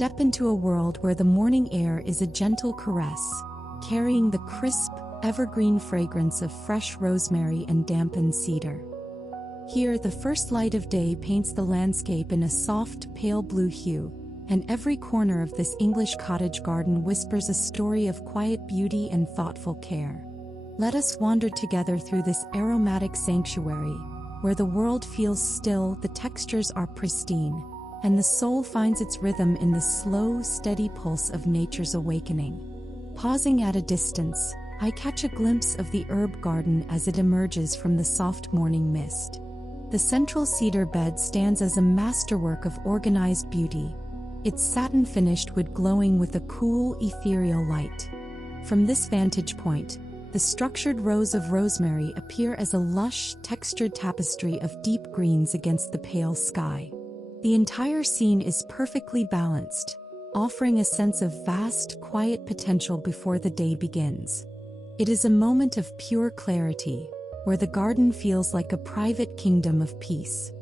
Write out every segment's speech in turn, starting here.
step into a world where the morning air is a gentle caress, carrying the crisp, evergreen fragrance of fresh rosemary and dampened cedar. Here, the first light of day paints the landscape in a soft, pale blue hue, and every corner of this English cottage garden whispers a story of quiet beauty and thoughtful care. Let us wander together through this aromatic sanctuary, where the world feels still, the textures are pristine, and the soul finds its rhythm in the slow, steady pulse of nature's awakening. Pausing at a distance, I catch a glimpse of the herb garden as it emerges from the soft morning mist. The central cedar bed stands as a masterwork of organized beauty, its satin finished wood glowing with a cool, ethereal light. From this vantage point, the structured rows of rosemary appear as a lush, textured tapestry of deep greens against the pale sky. The entire scene is perfectly balanced, offering a sense of vast, quiet potential before the day begins. It is a moment of pure clarity, where the garden feels like a private kingdom of peace.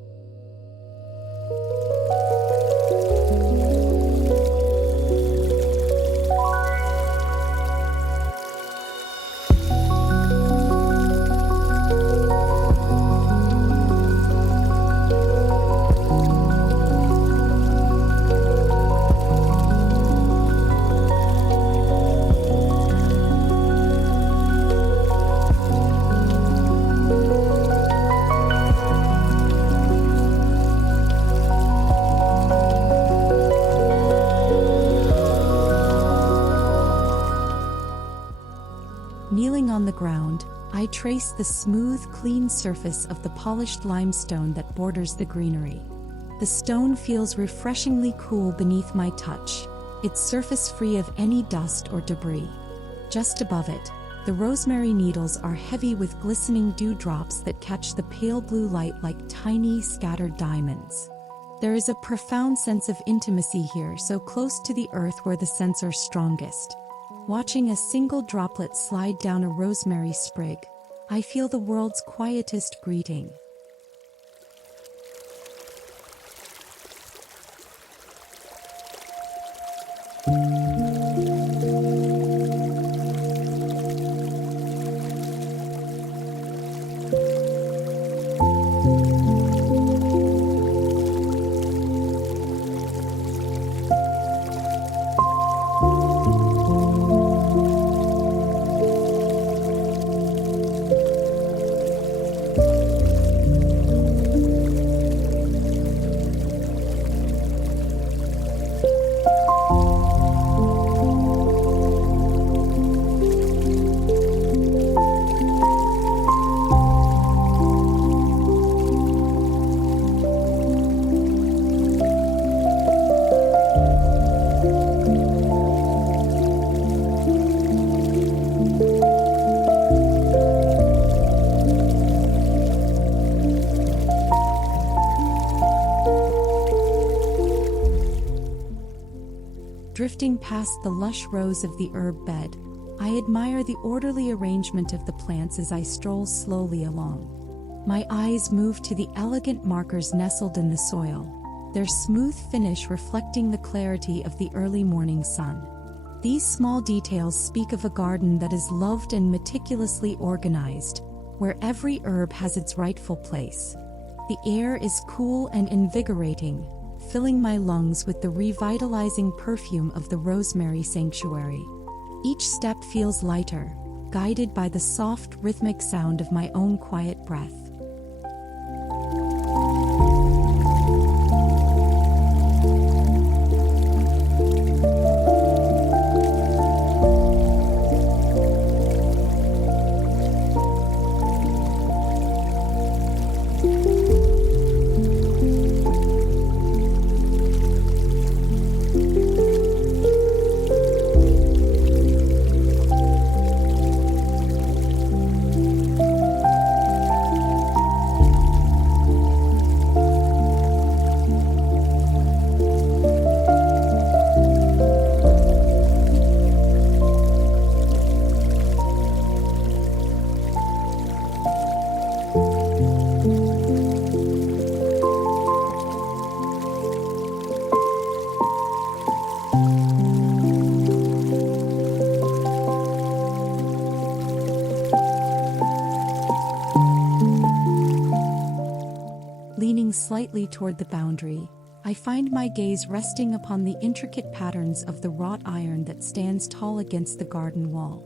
Kneeling on the ground, I trace the smooth, clean surface of the polished limestone that borders the greenery. The stone feels refreshingly cool beneath my touch, its surface free of any dust or debris. Just above it, the rosemary needles are heavy with glistening dewdrops that catch the pale blue light like tiny, scattered diamonds. There is a profound sense of intimacy here, so close to the earth where the scents are strongest. Watching a single droplet slide down a rosemary sprig, I feel the world's quietest greeting. Drifting past the lush rows of the herb bed, I admire the orderly arrangement of the plants as I stroll slowly along. My eyes move to the elegant markers nestled in the soil, their smooth finish reflecting the clarity of the early morning sun. These small details speak of a garden that is loved and meticulously organized, where every herb has its rightful place. The air is cool and invigorating, filling my lungs with the revitalizing perfume of the rosemary sanctuary. Each step feels lighter, guided by the soft, rhythmic sound of my own quiet breath. slightly toward the boundary, I find my gaze resting upon the intricate patterns of the wrought iron that stands tall against the garden wall.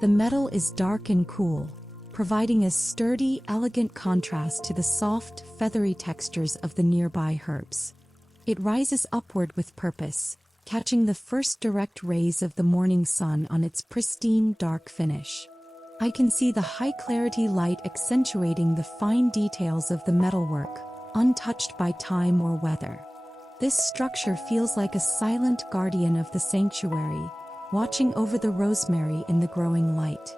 The metal is dark and cool, providing a sturdy, elegant contrast to the soft, feathery textures of the nearby herbs. It rises upward with purpose, catching the first direct rays of the morning sun on its pristine, dark finish. I can see the high-clarity light accentuating the fine details of the metalwork, untouched by time or weather. This structure feels like a silent guardian of the sanctuary, watching over the rosemary in the growing light.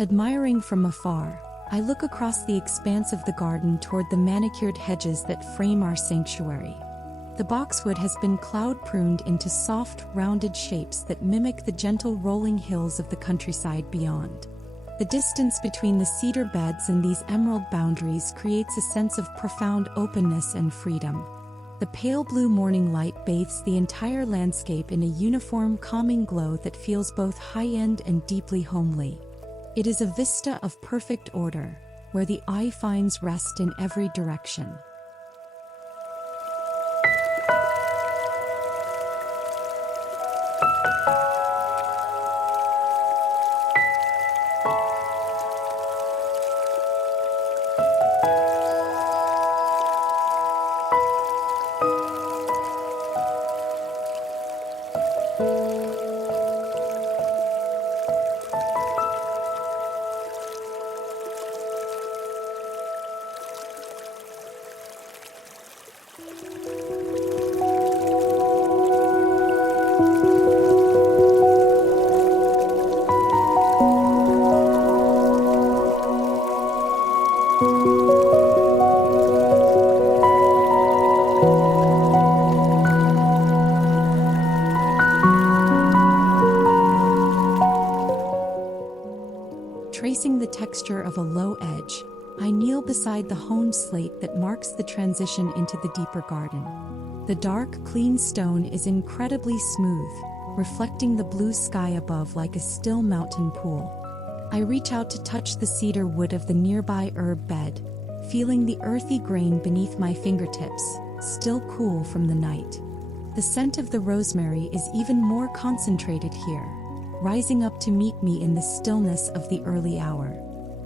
Admiring from afar, I look across the expanse of the garden toward the manicured hedges that frame our sanctuary. The boxwood has been cloud-pruned into soft, rounded shapes that mimic the gentle rolling hills of the countryside beyond. The distance between the cedar beds and these emerald boundaries creates a sense of profound openness and freedom. The pale blue morning light bathes the entire landscape in a uniform, calming glow that feels both high-end and deeply homely. It is a vista of perfect order, where the eye finds rest in every direction. Tracing the texture of a low edge, I kneel beside the honed slate that marks the transition into the deeper garden. The dark, clean stone is incredibly smooth, reflecting the blue sky above like a still mountain pool. I reach out to touch the cedar wood of the nearby herb bed, feeling the earthy grain beneath my fingertips, still cool from the night. The scent of the rosemary is even more concentrated here, rising up to meet me in the stillness of the early hour.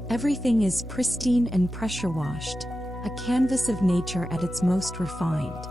Everything is pristine and pressure-washed, a canvas of nature at its most refined.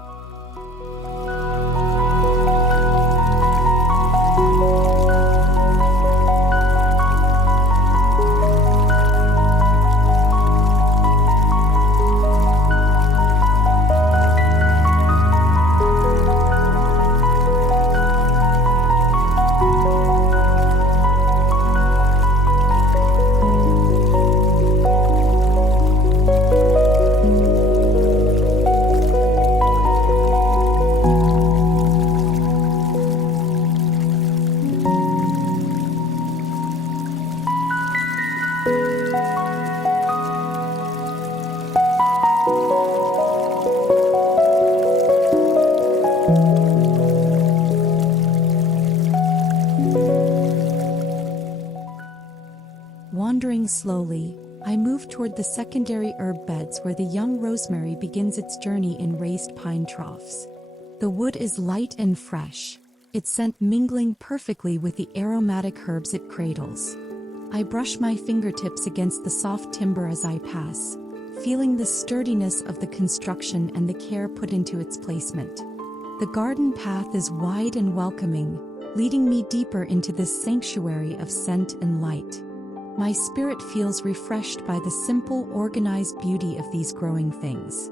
Wandering slowly, I move toward the secondary herb beds where the young rosemary begins its journey in raised pine troughs. The wood is light and fresh, its scent mingling perfectly with the aromatic herbs it cradles. I brush my fingertips against the soft timber as I pass, feeling the sturdiness of the construction and the care put into its placement. The garden path is wide and welcoming, leading me deeper into this sanctuary of scent and light. My spirit feels refreshed by the simple, organized beauty of these growing things.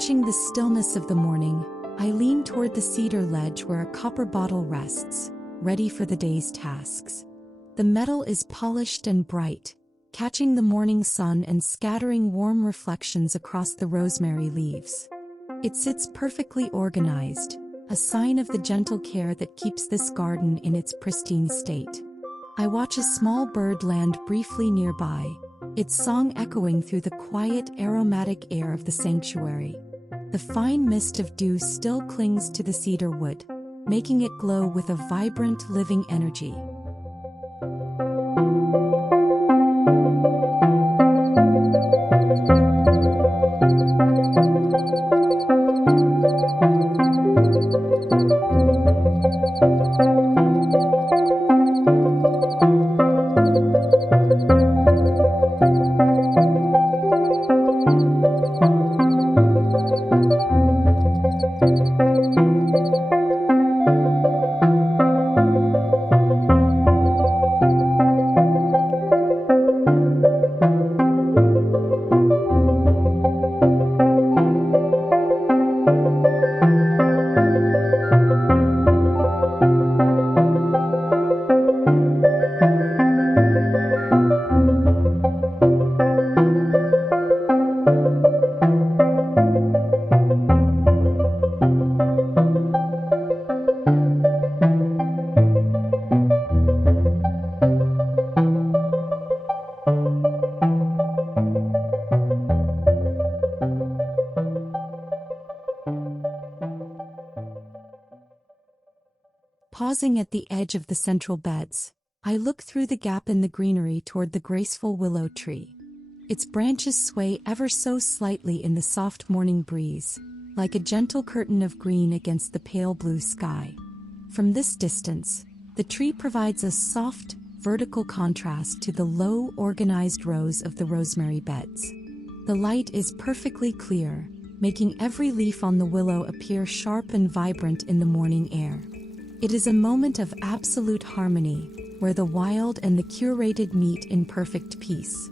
Watching the stillness of the morning, I lean toward the cedar ledge where a copper bottle rests, ready for the day's tasks. The metal is polished and bright, catching the morning sun and scattering warm reflections across the rosemary leaves. It sits perfectly organized, a sign of the gentle care that keeps this garden in its pristine state. I watch a small bird land briefly nearby, its song echoing through the quiet, aromatic air of the sanctuary. The fine mist of dew still clings to the cedar wood, making it glow with a vibrant, living energy. Pausing at the edge of the central beds, I look through the gap in the greenery toward the graceful willow tree. Its branches sway ever so slightly in the soft morning breeze, like a gentle curtain of green against the pale blue sky. From this distance, the tree provides a soft, vertical contrast to the low, organized rows of the rosemary beds. The light is perfectly clear, making every leaf on the willow appear sharp and vibrant in the morning air. It is a moment of absolute harmony, where the wild and the curated meet in perfect peace.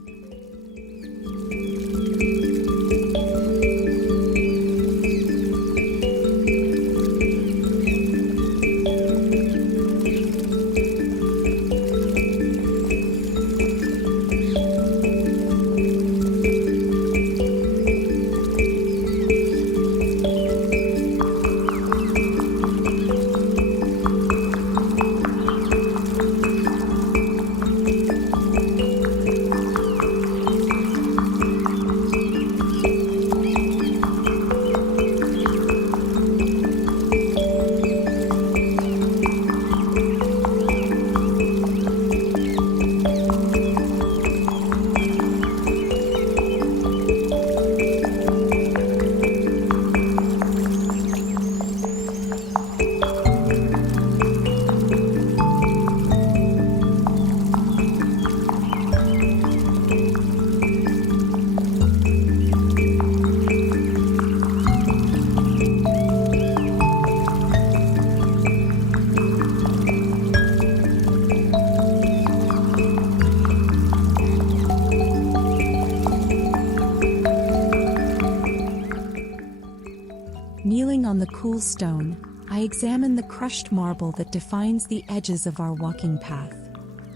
cool stone, I examine the crushed marble that defines the edges of our walking path.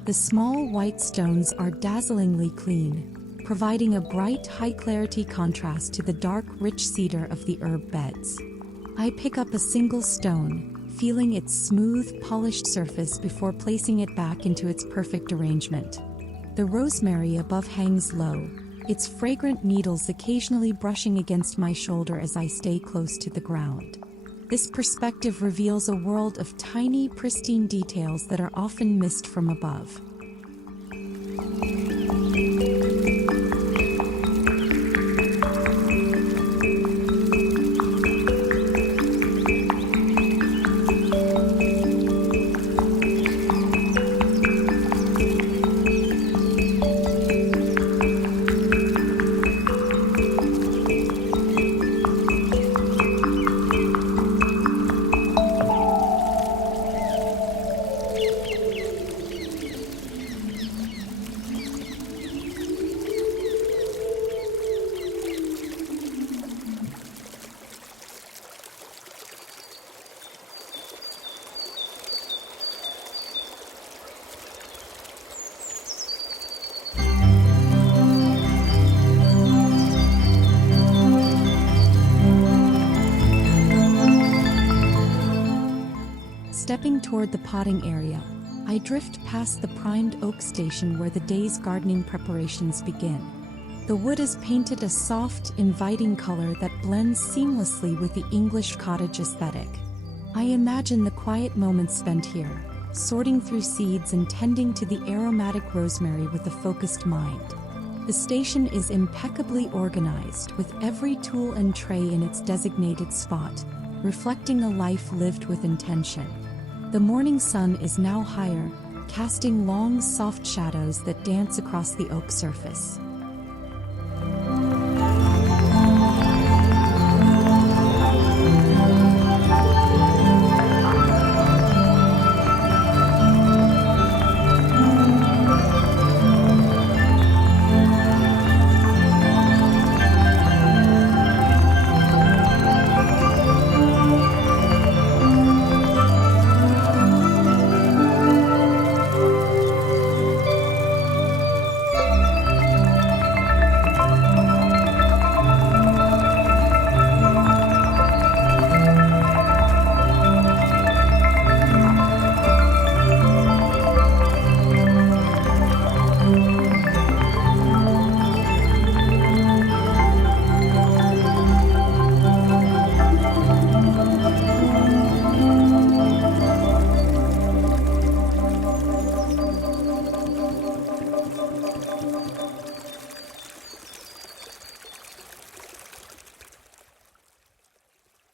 The small white stones are dazzlingly clean, providing a bright, high-clarity contrast to the dark, rich cedar of the herb beds. I pick up a single stone, feeling its smooth, polished surface before placing it back into its perfect arrangement. The rosemary above hangs low, its fragrant needles occasionally brushing against my shoulder as I stay close to the ground. This perspective reveals a world of tiny, pristine details that are often missed from above. Stepping toward the potting area, I drift past the primed oak station where the day's gardening preparations begin. The wood is painted a soft, inviting color that blends seamlessly with the English cottage aesthetic. I imagine the quiet moments spent here, sorting through seeds and tending to the aromatic rosemary with a focused mind. The station is impeccably organized, with every tool and tray in its designated spot, reflecting a life lived with intention. The morning sun is now higher, casting long, soft shadows that dance across the oak surface.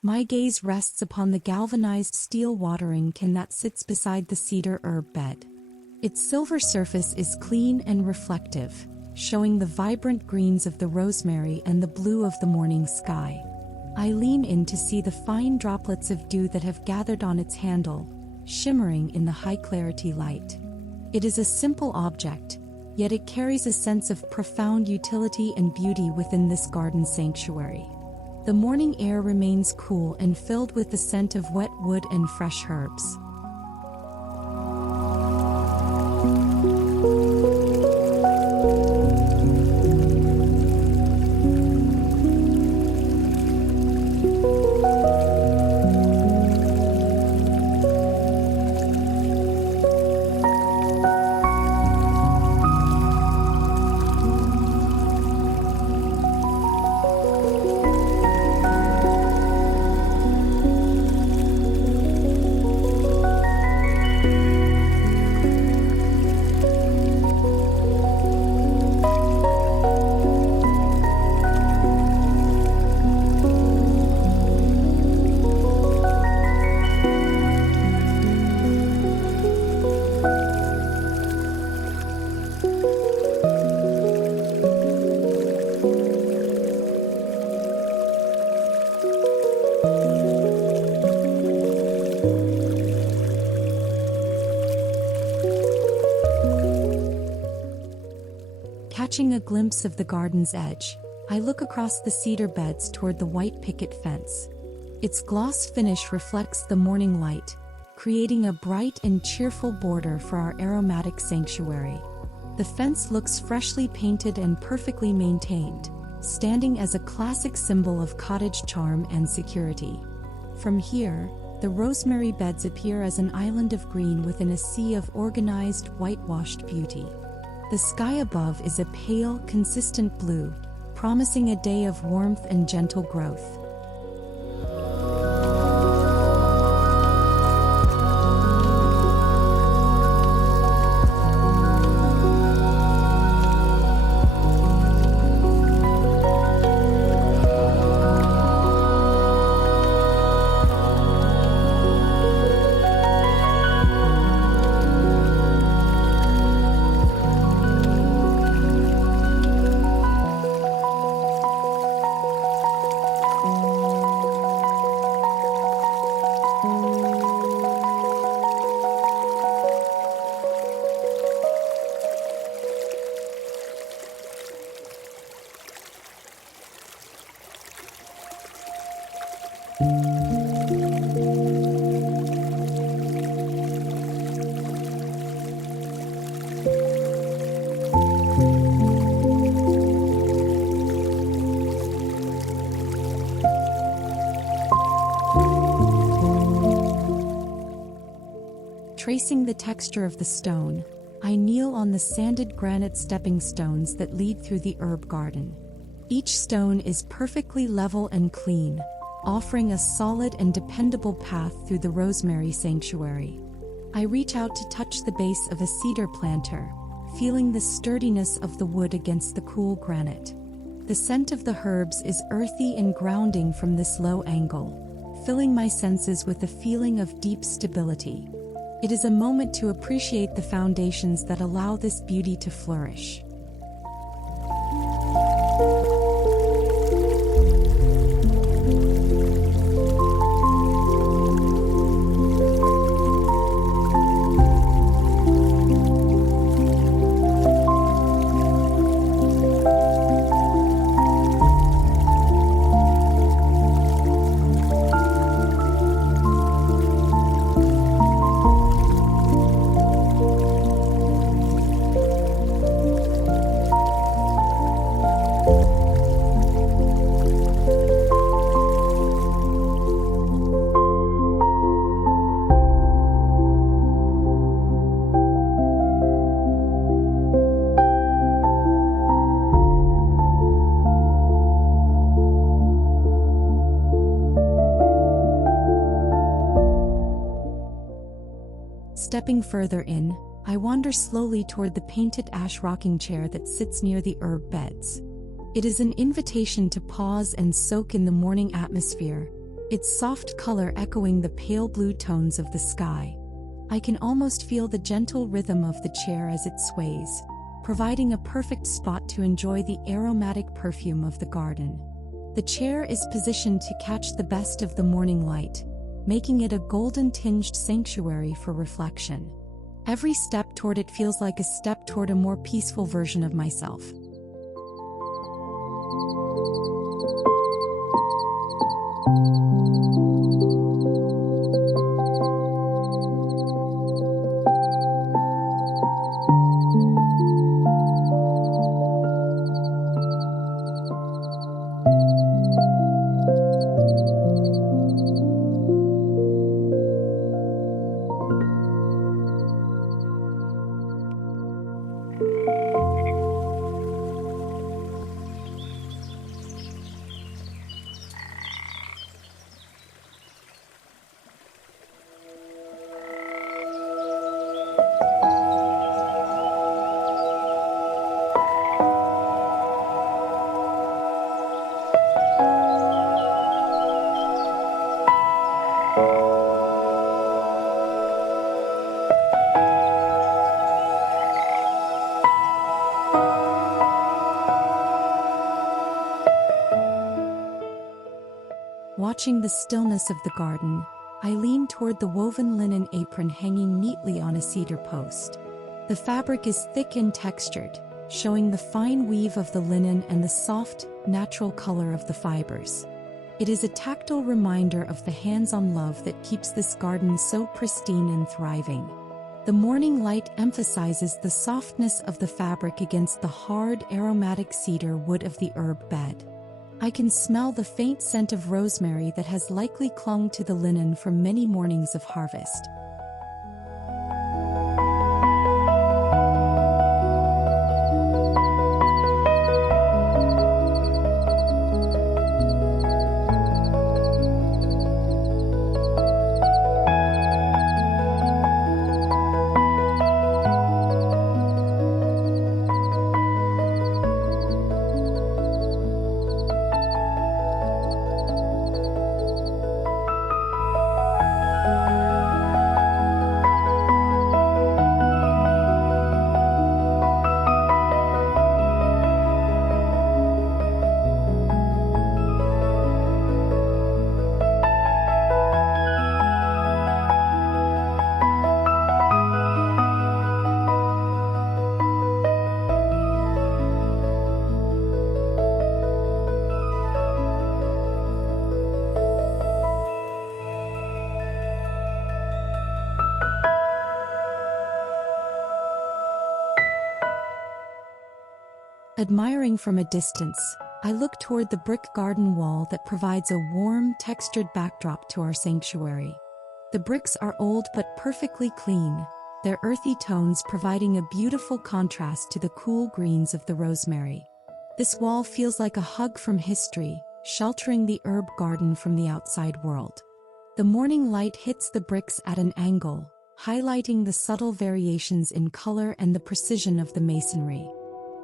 My gaze rests upon the galvanized steel watering can that sits beside the cedar herb bed. Its silver surface is clean and reflective, showing the vibrant greens of the rosemary and the blue of the morning sky. I lean in to see the fine droplets of dew that have gathered on its handle, shimmering in the high-clarity light. It is a simple object, yet it carries a sense of profound utility and beauty within this garden sanctuary. The morning air remains cool and filled with the scent of wet wood and fresh herbs. Catching a glimpse of the garden's edge, I look across the cedar beds toward the white picket fence. Its gloss finish reflects the morning light, creating a bright and cheerful border for our aromatic sanctuary. The fence looks freshly painted and perfectly maintained, standing as a classic symbol of cottage charm and security. From here, the rosemary beds appear as an island of green within a sea of organized, whitewashed beauty. The sky above is a pale, consistent blue, promising a day of warmth and gentle growth. Tracing the texture of the stone, I kneel on the sanded granite stepping stones that lead through the herb garden. Each stone is perfectly level and clean, offering a solid and dependable path through the rosemary sanctuary. I reach out to touch the base of a cedar planter, feeling the sturdiness of the wood against the cool granite. The scent of the herbs is earthy and grounding from this low angle, filling my senses with a feeling of deep stability. It is a moment to appreciate the foundations that allow this beauty to flourish. Stepping further in, I wander slowly toward the painted ash rocking chair that sits near the herb beds. It is an invitation to pause and soak in the morning atmosphere, its soft color echoing the pale blue tones of the sky. I can almost feel the gentle rhythm of the chair as it sways, providing a perfect spot to enjoy the aromatic perfume of the garden. The chair is positioned to catch the best of the morning light, making it a golden-tinged sanctuary for reflection. Every step toward it feels like a step toward a more peaceful version of myself. Watching the stillness of the garden, I lean toward the woven linen apron hanging neatly on a cedar post. The fabric is thick and textured, showing the fine weave of the linen and the soft, natural color of the fibers. It is a tactile reminder of the hands-on love that keeps this garden so pristine and thriving. The morning light emphasizes the softness of the fabric against the hard, aromatic cedar wood of the herb bed. I can smell the faint scent of rosemary that has likely clung to the linen from many mornings of harvest. Admiring from a distance, I look toward the brick garden wall that provides a warm, textured backdrop to our sanctuary. The bricks are old but perfectly clean, their earthy tones providing a beautiful contrast to the cool greens of the rosemary. This wall feels like a hug from history, sheltering the herb garden from the outside world. The morning light hits the bricks at an angle, highlighting the subtle variations in color and the precision of the masonry.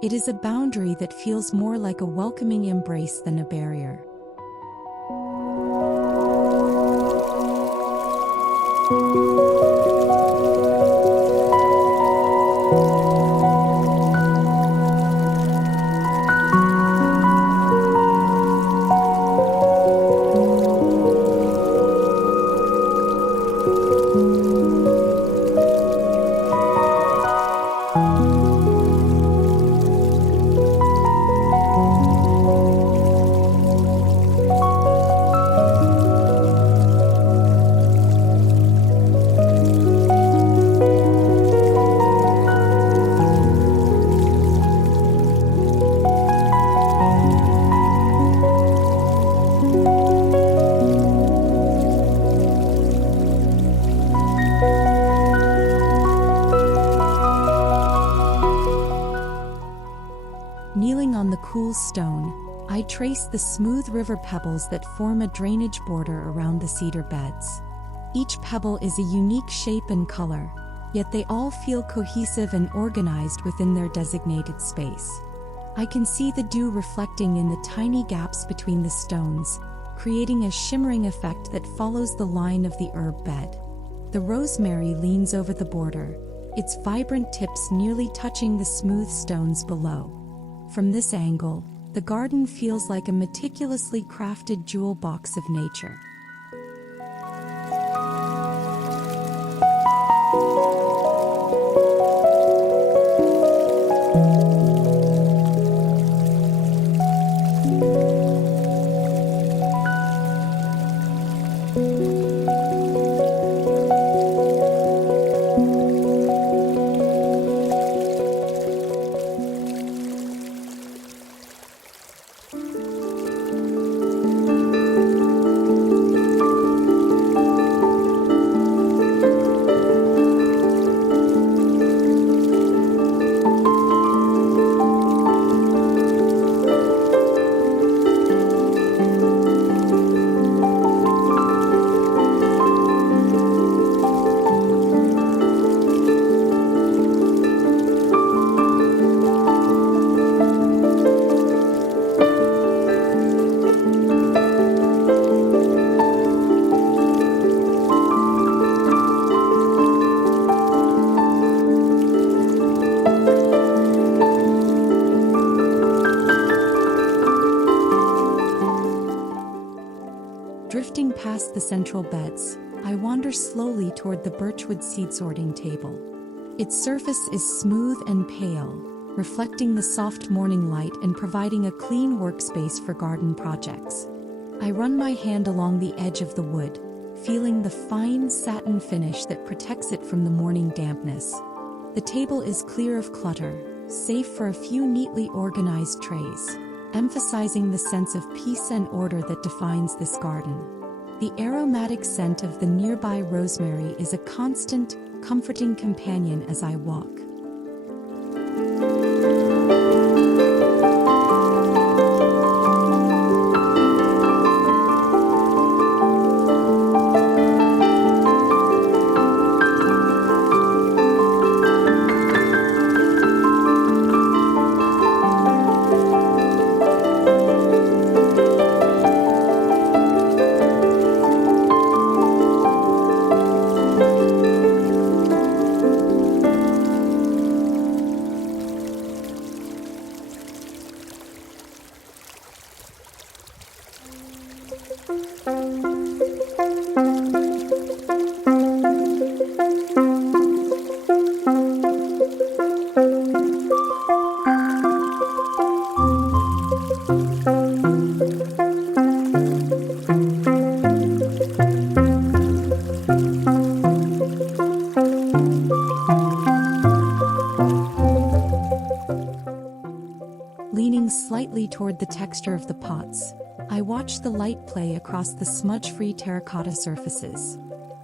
It is a boundary that feels more like a welcoming embrace than a barrier. Kneeling on the cool stone, I trace the smooth river pebbles that form a drainage border around the cedar beds. Each pebble is a unique shape and color, yet they all feel cohesive and organized within their designated space. I can see the dew reflecting in the tiny gaps between the stones, creating a shimmering effect that follows the line of the herb bed. The rosemary leans over the border, its vibrant tips nearly touching the smooth stones below. From this angle, the garden feels like a meticulously crafted jewel box of nature. Drifting past the central beds, I wander slowly toward the birchwood seed sorting table. Its surface is smooth and pale, reflecting the soft morning light and providing a clean workspace for garden projects. I run my hand along the edge of the wood, feeling the fine satin finish that protects it from the morning dampness. The table is clear of clutter, save for a few neatly organized trays, emphasizing the sense of peace and order that defines this garden. The aromatic scent of the nearby rosemary is a constant, comforting companion as I walk. Leaning slightly toward the texture of the pots, I watch the light play across the smudge-free terracotta surfaces.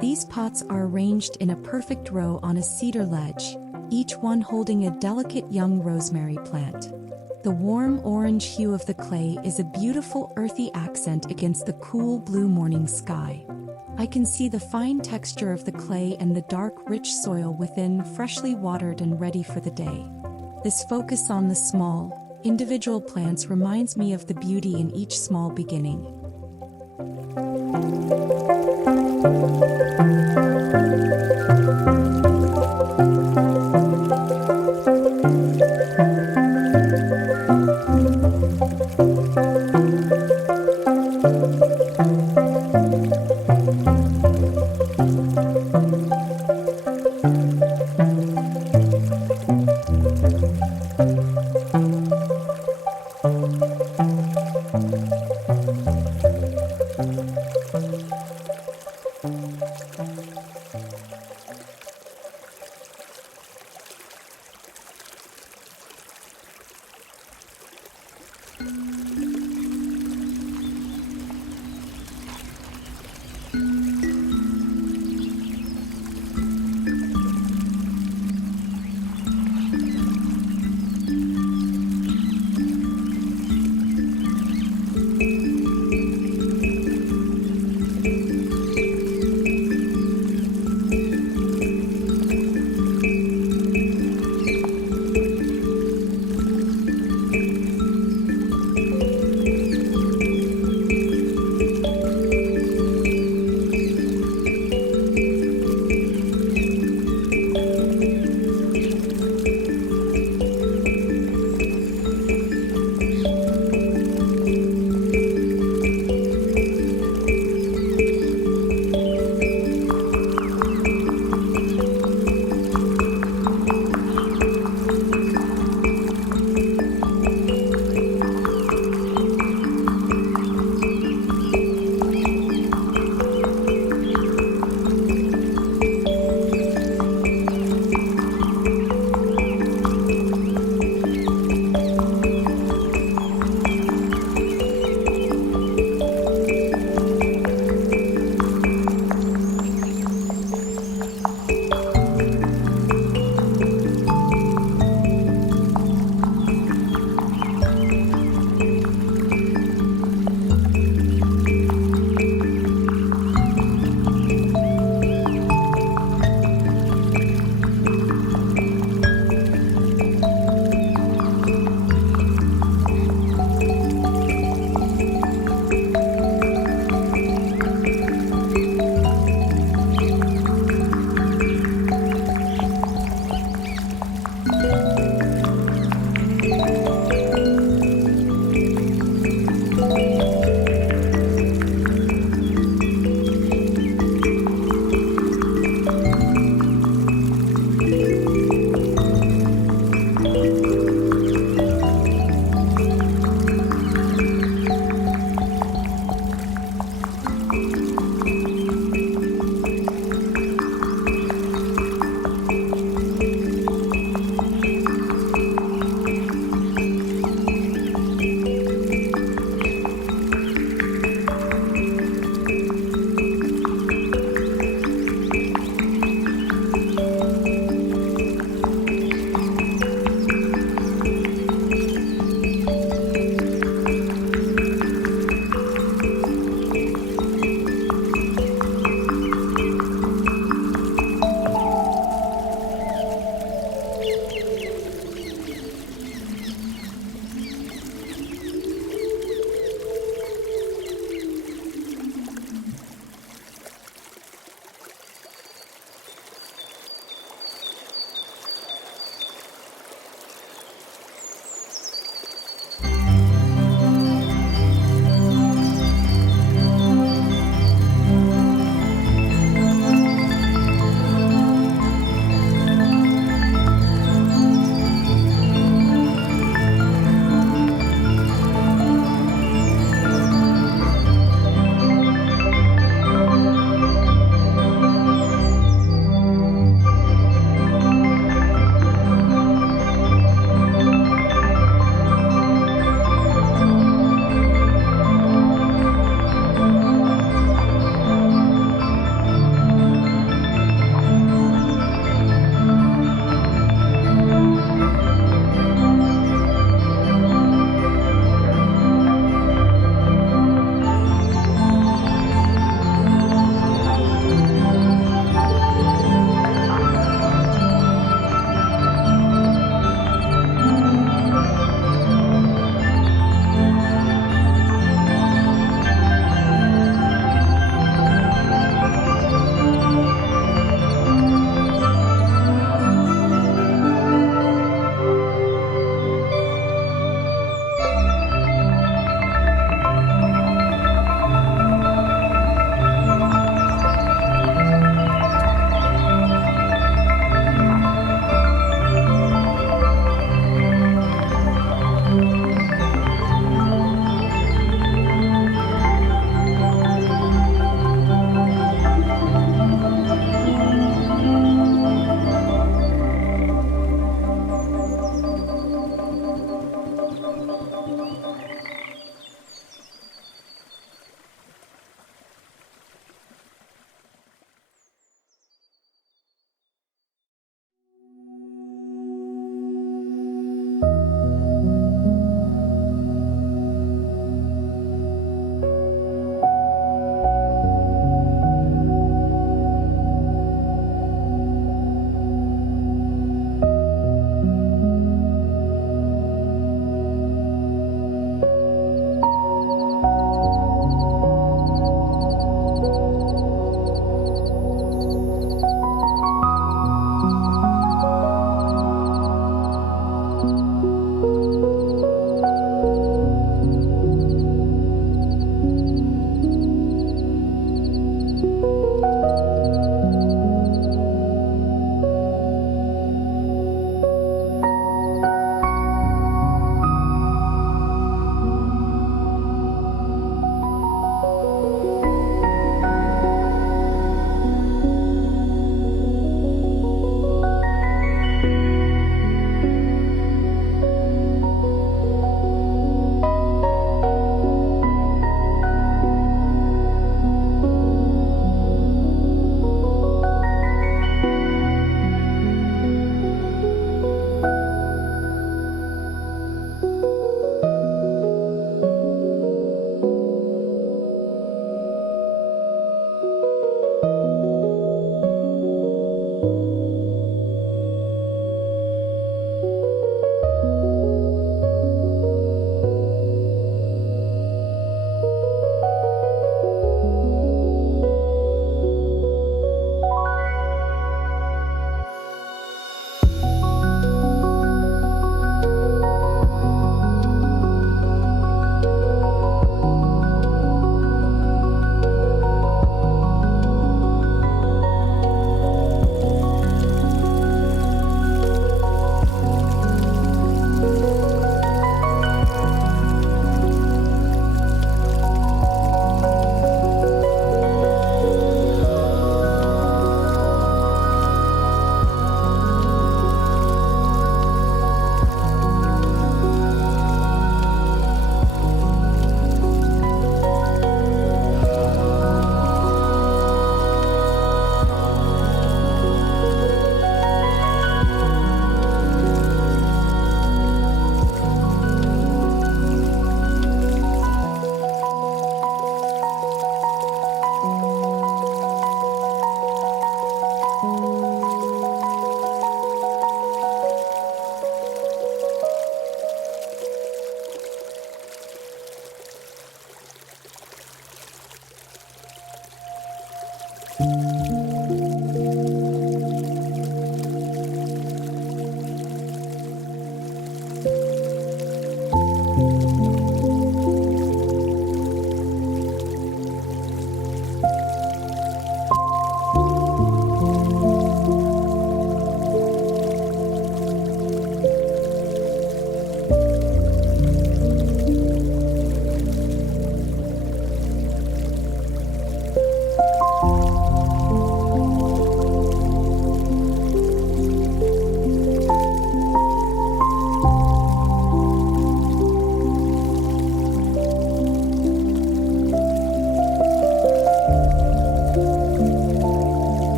These pots are arranged in a perfect row on a cedar ledge, each one holding a delicate young rosemary plant. The warm orange hue of the clay is a beautiful earthy accent against the cool blue morning sky. I can see the fine texture of the clay and the dark, rich soil within, freshly watered and ready for the day. This focus on the small, individual plants reminds me of the beauty in each small beginning.